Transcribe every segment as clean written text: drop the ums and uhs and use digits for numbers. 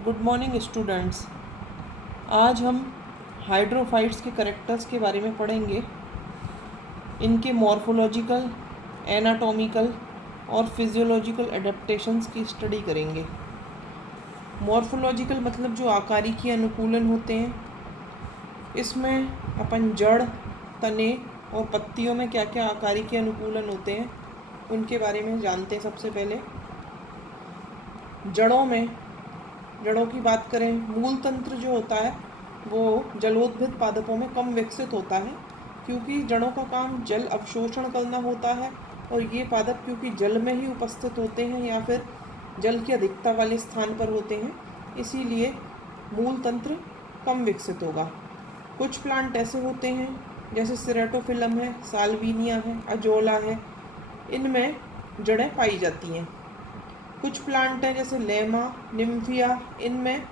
Good morning students. आज हम hydrophytes के करैक्टर्स के बारे में पढ़ेंगे। इनके मॉर्फोलॉजिकल, एनाटॉमिकल और फिजियोलॉजिकल एडेप्टेशंस की स्टडी करेंगे। मॉर्फोलॉजिकल मतलब जो आकारिकी अनुकूलन होते हैं। इसमें अपन जड़, तने और पत्तियों में क्या क्या आकारिकी अनुकूलन होते हैं उनके बारे में जानते हैं। सबसे पहले जड़ों की बात करें, मूल तंत्र जो होता है वो जलोद्भिद पादपों में कम विकसित होता है, क्योंकि जड़ों का काम जल अवशोषण करना होता है। और ये पादप क्योंकि जल में ही उपस्थित होते हैं या फिर जल की अधिकता वाले स्थान पर होते हैं, इसीलिए मूल तंत्र कम विकसित होगा। कुछ प्लांट ऐसे होते हैं जैसे सिरेटोफिलम है, साल्विनिया है, अजोला है, इनमें जड़ें पाई जाती हैं। कुछ प्लांट हैं जैसे लेमा, निम्फिया, इनमें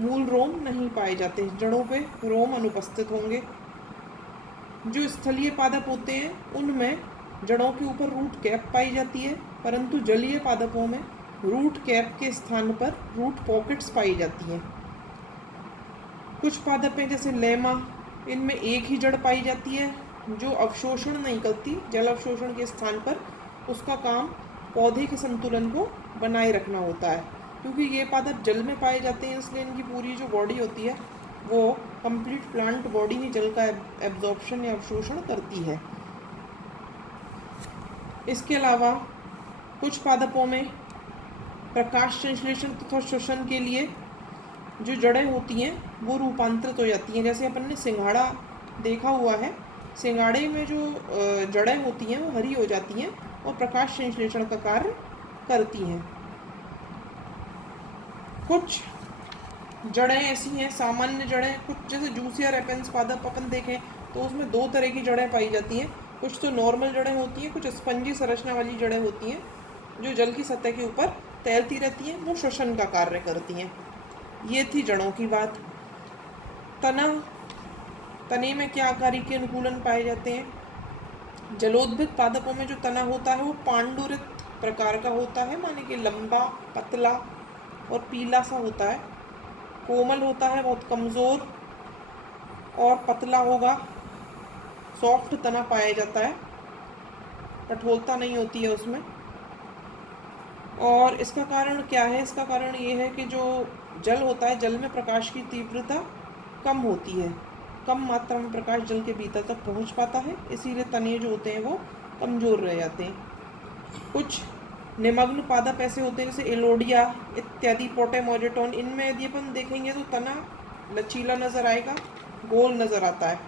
मूल रोम नहीं पाए जाते, जड़ों पे रोम अनुपस्थित होंगे। जो स्थलीय पादप होते हैं उनमें जड़ों के ऊपर रूट कैप पाई जाती है, परंतु जलीय पादपों में रूट कैप के स्थान पर रूट पॉकेट्स पाई जाती हैं। कुछ पादप हैं जैसे लेमा, इनमें एक ही जड़ पाई जाती है जो अवशोषण नहीं करती। जल अवशोषण के स्थान पर उसका काम पौधे के संतुलन को बनाए रखना होता है। क्योंकि ये पादप जल में पाए जाते हैं, इसलिए इनकी पूरी जो बॉडी होती है वो कंप्लीट प्लांट बॉडी ही जल का एब्जॉर्प्शन या अवशोषण करती है। इसके अलावा कुछ पादपों में प्रकाश संश्लेषण तथा श्वसन के लिए जो जड़ें होती हैं वो रूपांतरित हो जाती हैं। जैसे अपन ने सिंघाड़ा देखा हुआ है, सिंघाड़े में जो जड़ें होती हैं वो हरी हो जाती हैं और प्रकाश संश्लेषण का कार्य करती हैं। कुछ जड़ें ऐसी हैं, सामान्य जड़ें, कुछ जैसे जूसिया रेपेंस पादप अपन देखें तो उसमें दो तरह की जड़ें पाई जाती हैं। कुछ तो नॉर्मल जड़ें होती हैं, कुछ स्पंजी संरचना वाली जड़ें होती हैं जो जल की सतह के ऊपर तैरती रहती हैं, वो श्वसन का कार्य करती हैं। ये थी जड़ों की बात। तने में क्या आकारिकी अनुकूलन पाए जाते हैं। जलोद्भिद पादपों में जो तना होता है वो पांडुरित प्रकार का होता है, माने कि लंबा, पतला और पीला सा होता है। कोमल होता है, बहुत कमज़ोर और पतला होगा। सॉफ्ट तना पाया जाता है, कठोरता नहीं होती है उसमें। और इसका कारण क्या है? इसका कारण ये है कि जो जल होता है, जल में प्रकाश की तीव्रता कम होती है, कम मात्रा में प्रकाश जल के भीतर तक पहुंच पाता है, इसीलिए तने जो होते हैं वो कमज़ोर रह जाते हैं। कुछ निमग्न पादप ऐसे होते हैं जैसे एलोडिया इत्यादि, पोटेमोजेटोन, इनमें यदि अपन देखेंगे तो तना लचीला नज़र आएगा, गोल नज़र आता है।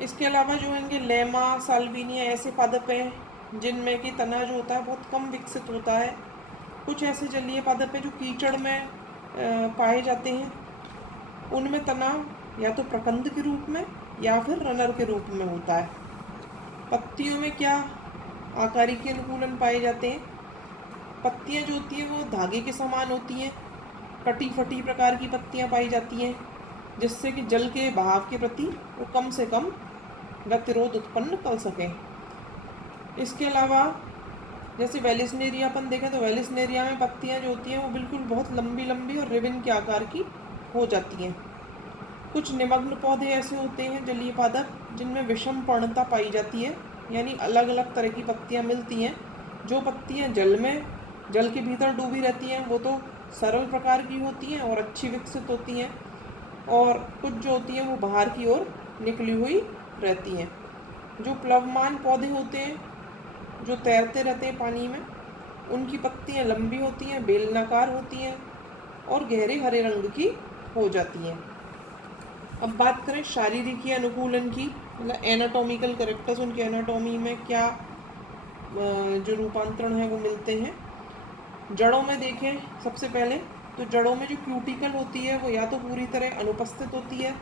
इसके अलावा जो होंगे लेमा, साल्विनिया, ऐसे पादप हैं जिनमें कि तना जो होता है बहुत कम विकसित होता है। कुछ ऐसे जलीय पादप हैं जो कीचड़ में पाए जाते हैं, उनमें तना या तो प्रकंद के रूप में या फिर रनर के रूप में होता है। पत्तियों में क्या आकारिकी अनुकूलन पाए जाते हैं। पत्तियां जो होती हैं वो धागे के समान होती हैं, कटी फटी प्रकार की पत्तियां पाई जाती हैं, जिससे कि जल के बहाव के प्रति वो कम से कम गतिरोध उत्पन्न कर सकें। इसके अलावा जैसे वेलिस्नेरिया अपन देखें तो वेलिस्नेरिया में पत्तियां जो होती हैं वो बिल्कुल बहुत लंबी लंबी और रिबन के आकार की हो जाती हैं। कुछ निमग्न पौधे ऐसे होते हैं जलीय पादप जिनमें विषम पर्णता पाई जाती है, यानी अलग अलग तरह की पत्तियां मिलती हैं। जो पत्तियां जल के भीतर डूबी रहती हैं वो तो सरल प्रकार की होती हैं और अच्छी विकसित होती हैं, और कुछ जो होती हैं वो बाहर की ओर निकली हुई रहती हैं। जो प्लवमान पौधे होते हैं जो तैरते रहते हैं पानी में, उनकी पत्तियां लंबी होती हैं, बेलनाकार होती हैं और गहरे हरे रंग की हो जाती हैं। अब बात करें शारीरिकी अनुकूलन की, मतलब एनाटॉमिकल कैरेक्टर्स, उनके एनाटॉमी में क्या जो रूपांतरण है वो मिलते हैं। जड़ों में देखें सबसे पहले तो जड़ों में जो क्यूटिकल होती है वो या तो पूरी तरह अनुपस्थित होती है,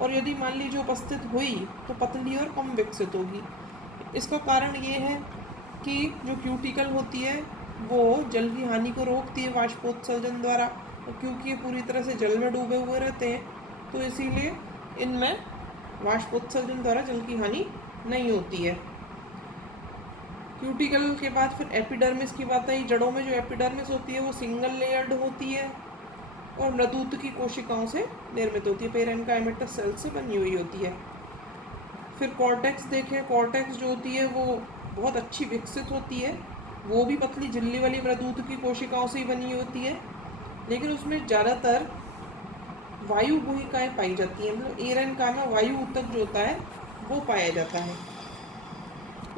और यदि मान लीजिए उपस्थित हुई तो पतली और कम विकसित होगी। इसका कारण ये है कि जो क्यूटिकल होती है वो जल की हानि को रोकती है वाष्पोत्सर्जन द्वारा, और क्योंकि ये पूरी तरह से जल में डूबे हुए रहते हैं तो इसीलिए इनमें वाष्पोत्सर्जन द्वारा जल की हानि नहीं होती है। क्यूटिकल के बाद फिर एपिडर्मिस की बात आई। जड़ों में जो एपिडर्मिस होती है वो सिंगल लेयर्ड होती है, और मृदुत की कोशिकाओं से निर्मित होती है, पेरेन्काइमेटस सेल से बनी हुई होती है। फिर कॉर्टेक्स देखें, कॉर्टेक्स जो होती है वो बहुत अच्छी विकसित होती है, वो भी पतली झिल्ली वाली मृदुत की कोशिकाओं से ही बनी होती है, लेकिन उसमें ज़्यादातर वायु गुहिकाएँ पाई जाती हैं, मतलब एरेनकाइमा वायु ऊतक जो होता है वो पाया जाता है।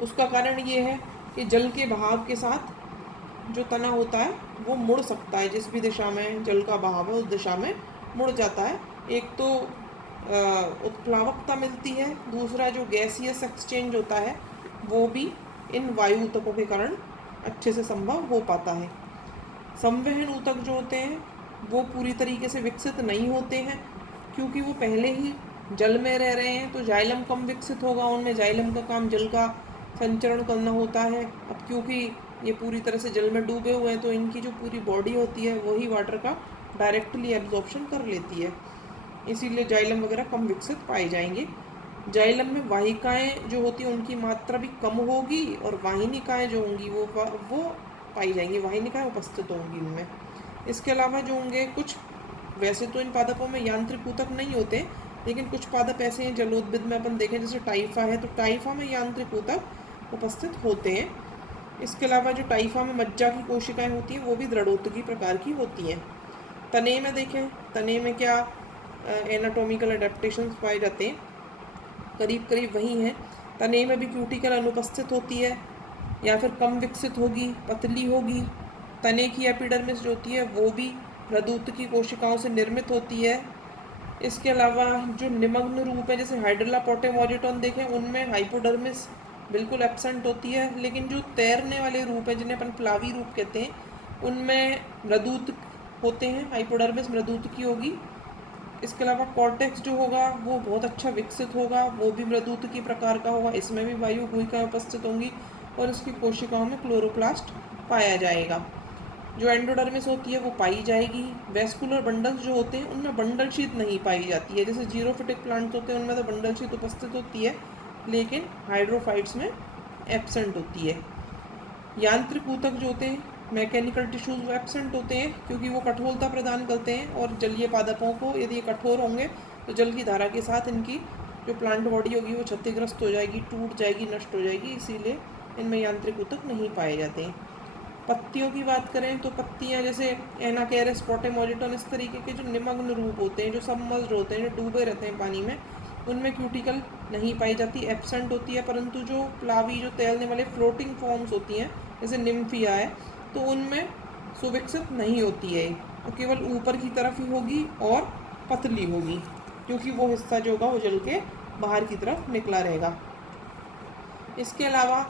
उसका कारण ये है कि जल के बहाव के साथ जो तना होता है वो मुड़ सकता है, जिस भी दिशा में जल का बहाव है उस दिशा में मुड़ जाता है। एक तो उत्प्लावकता मिलती है, दूसरा जो गैसियस एक्सचेंज होता है वो भी इन वायु ऊतकों के कारण अच्छे से संभव हो पाता है। संवहन ऊतक जो होते हैं वो पूरी तरीके से विकसित नहीं होते हैं, क्योंकि वो पहले ही जल में रह रहे हैं, तो जाइलम कम विकसित होगा उनमें। जाइलम का काम जल का संचरण करना होता है। अब क्योंकि ये पूरी तरह से जल में डूबे हुए हैं, तो इनकी जो पूरी बॉडी होती है वही वाटर का डायरेक्टली एब्जॉर्प्शन कर लेती है, इसीलिए जाइलम वगैरह कम विकसित पाए जाएंगे। जाइलम में वाहिकाएं जो होती हैं उनकी मात्रा भी कम होगी, और वाहिनिकाएं जो होंगी वो पाई जाएंगी, वाहिनिकाएं उपस्थित होंगी उनमें। इसके अलावा जो होंगे कुछ, वैसे तो इन पादपों में यांत्रिक ऊतक नहीं होते, लेकिन कुछ पादप ऐसे हैं जलोद्भिद में अपन देखें, जैसे टाइफा है, तो टाइफा में यांत्रिक ऊतक उपस्थित होते हैं। इसके अलावा जो टाइफा में मज्जा की कोशिकाएं होती हैं वो भी दृढ़ोत्तकी प्रकार की होती हैं। तने में देखें, तने में क्या एनाटॉमिकल अडेप्टेशंस पाए जाते हैं, करीब करीब वही हैं। तने में भी क्यूटिकल अनुपस्थित होती है, या फिर कम विकसित होगी, पतली होगी। तने की एपिडर्मिस जो होती है वो भी मृदुत की कोशिकाओं से निर्मित होती है। इसके अलावा जो निमग्न रूप है, जैसे हाइड्रोला पोटेमोजिटॉन देखें, उनमें हाइपोडर्मिस बिल्कुल एब्सेंट होती है, लेकिन जो तैरने वाले रूप है जिन्हें अपन प्लावी रूप कहते हैं, उनमें मृदुत होते हैं, हाइपोडर्मिस मृदुत की होगी। इसके अलावा कॉर्टेक्स जो होगा वो बहुत अच्छा विकसित होगा, वो भी मृदुत की प्रकार का होगा, इसमें भी वायु गुहिकाएं उपस्थित होंगी, और इसकी कोशिकाओं में क्लोरोप्लास्ट पाया जाएगा। जो एंडोडर्मिस होती है वो पाई जाएगी। वेस्कुलर बंडल्स जो होते हैं उनमें बंडल शीत नहीं पाई जाती है, जैसे जीरोफिटिक प्लांट्स होते हैं उनमें तो बंडल शीत उपस्थित होती है, लेकिन हाइड्रोफाइट्स में एब्सेंट होती है। यांत्रिक ऊतक जो होते हैं, मैकेनिकल टिश्यूज, वो एब्सेंट होते हैं, क्योंकि वो कठोरता प्रदान करते हैं, और जलीय पादपों को यदि ये कठोर होंगे तो जल की धारा के साथ इनकी जो प्लांट बॉडी होगी वो क्षतिग्रस्त हो जाएगी, टूट जाएगी, नष्ट हो जाएगी, इसीलिए इनमें यांत्रिक ऊतक नहीं पाए जाते हैं। पत्तियों की बात करें तो पत्तियां जैसे एनाकेरस, पोटेमोजिटॉन, इस तरीके के जो निमग्न रूप होते हैं, जो सबमर्ज्ड होते हैं, जो डूबे रहते हैं पानी में, उनमें क्यूटिकल नहीं पाई जाती, एब्सेंट होती है। परंतु जो प्लावी, जो तैरने वाले फ्लोटिंग फॉर्म्स होती हैं, जैसे निम्फिया है, तो उनमें सुविकसित नहीं होती है, तो केवल ऊपर की तरफ ही होगी और पतली होगी, क्योंकि वो हिस्सा जो होगा वो जल के बाहर की तरफ निकला रहेगा। इसके अलावा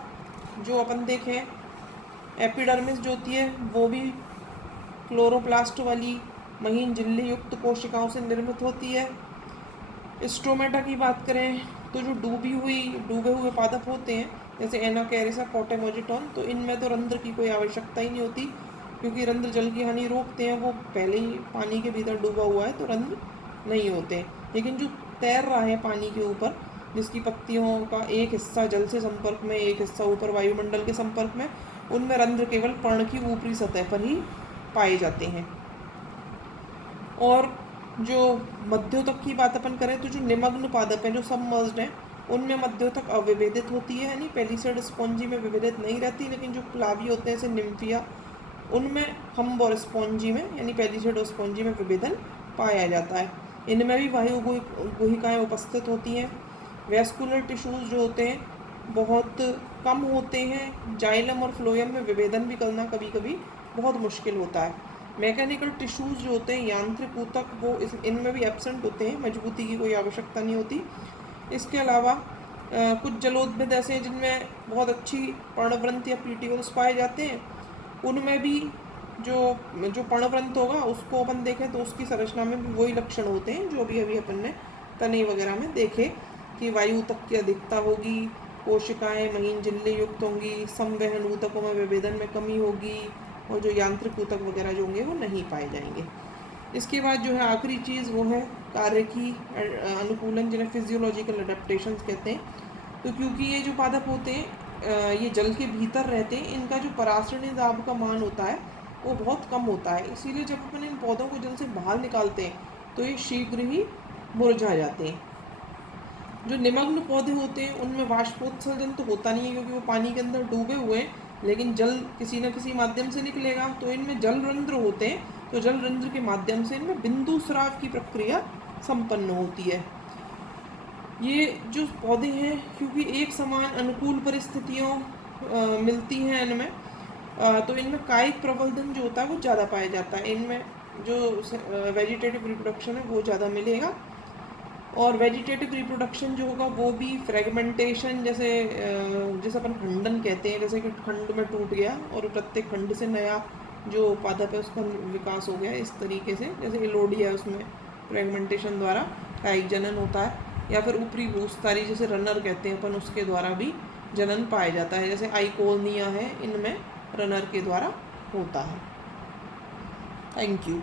जो अपन देखें, एपिडर्मिस जो होती है वो भी क्लोरोप्लास्ट वाली महीन झिल्ली युक्त कोशिकाओं से निर्मित होती है। स्ट्रोमेटा की बात करें तो जो डूबे हुए पादप होते हैं, जैसे एनाकैरिसा, पोटेमोजिटॉन, तो इनमें तो रंध्र की कोई आवश्यकता ही नहीं होती, क्योंकि रंध्र जल की हानि रोकते हैं, वो पहले ही पानी के भीतर डूबा हुआ है, तो रंध्र नहीं होते। लेकिन जो तैर रहा है पानी के ऊपर, जिसकी पत्तियों का एक हिस्सा जल से संपर्क में, एक हिस्सा ऊपर वायुमंडल के संपर्क में, उनमें रंध्र केवल पर्ण की ऊपरी सतह पर ही पाए जाते हैं। और जो मध्योतक की बात अपन करें तो जो निमग्न पादप हैं, जो सबमर्ज्ड हैं, उनमें मध्योतक अविभेदित होती है, यानी पेलिसेड स्पॉन्जी में विभेदित नहीं रहती, लेकिन जो प्लावी होते हैं जैसे निम्फिया, उनमें हम्ब और स्पॉन्जी में, यानी पेलिसेड और स्पॉन्जी में विभेदन पाया जाता है। इनमें भी वायु गुहिकाएँ उपस्थित होती हैं। वेस्कुलर टिश्यूज जो होते हैं बहुत कम होते हैं, जाइलम और फ्लोएम में विभेदन भी करना कभी कभी बहुत मुश्किल होता है। मैकेनिकल टिश्यूज जो होते हैं, यांत्रिक ऊतक, वो इनमें भी एब्सेंट होते हैं, मजबूती की कोई आवश्यकता नहीं होती। इसके अलावा कुछ जलोद्भिद ऐसे हैं जिनमें बहुत अच्छी पर्णवृंत या पीटियोल्स पाए जाते हैं, उनमें भी जो पर्णवृंत होगा उसको अपन देखें तो उसकी संरचना में भी वही लक्षण होते हैं जो अभी अपन ने तने वगैरह में देखे, कि वायु ऊतक की अधिकता होगी, कोशिकाएं महीन झिल्ली युक्त होंगी, संवहन ऊतकों में विभेदन में कमी होगी, और जो यांत्रिक ऊतक वगैरह जो होंगे वो नहीं पाए जाएंगे। इसके बाद जो है आखिरी चीज़ वो है कार्य की अनुकूलन, जिन्हें फिजियोलॉजिकल अडेप्टेशंस कहते हैं। तो क्योंकि ये जो पादप होते हैं ये जल के भीतर रहते हैं, इनका जो परासरणी दाब का मान होता है वो बहुत कम होता है। इसीलिए जब अपन इन पौधों को जल से बाहर निकालते हैं तो ये शीघ्र ही मुरझा जाते हैं। जो निमग्न पौधे होते हैं उनमें वाष्पोत्सर्जन तो होता नहीं है क्योंकि वो पानी के अंदर डूबे हुए हैं, लेकिन जल किसी न किसी माध्यम से निकलेगा। तो इनमें जल रंध्र होते हैं, तो जल रंध्र के माध्यम से इनमें बिंदु स्राव की प्रक्रिया संपन्न होती है। ये जो पौधे हैं क्योंकि एक समान अनुकूल परिस्थितियों मिलती हैं इनमें, तो इनमें कायिक प्रवर्धन जो होता है वो ज़्यादा पाया जाता है। इनमें जो वेजिटेटिव रिप्रोडक्शन है वो ज़्यादा मिलेगा। और वेजिटेटिव रिप्रोडक्शन जो होगा वो भी फ्रेगमेंटेशन, जैसे अपन खंडन कहते हैं, जैसे कि खंड में टूट गया और प्रत्येक खंड से नया जो पादप है उसका विकास हो गया, इस तरीके से। जैसे एलोडिया है उसमें फ्रेगमेंटेशन द्वारा कायिक जनन होता है, या फिर ऊपरी भूस्थारी जैसे रनर कहते हैं अपन, उसके द्वारा भी जनन पाया जाता है। जैसे आइकोनिया है, इनमें रनर के द्वारा होता है। Thank you.